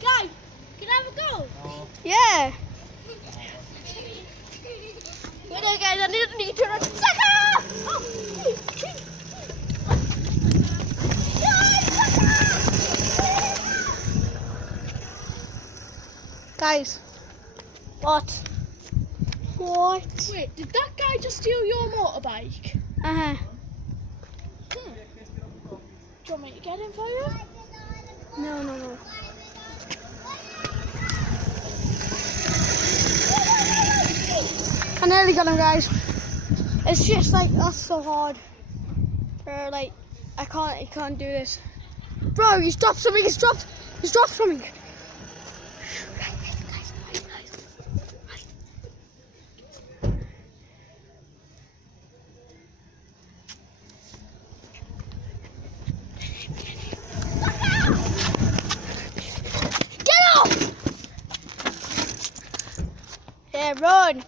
Guys, can I have a go? No. Yeah. Wait there, guys. I need to run. Sucker! Oh. Guys. What? What? Wait, did that guy just steal your motorbike? Uh-huh. Do you want me to get him for you? No. I nearly got him, guys. It's just like, that's so hard. Or like, I can't do this. Bro, he's dropped something, he's dropped something. Yeah, run.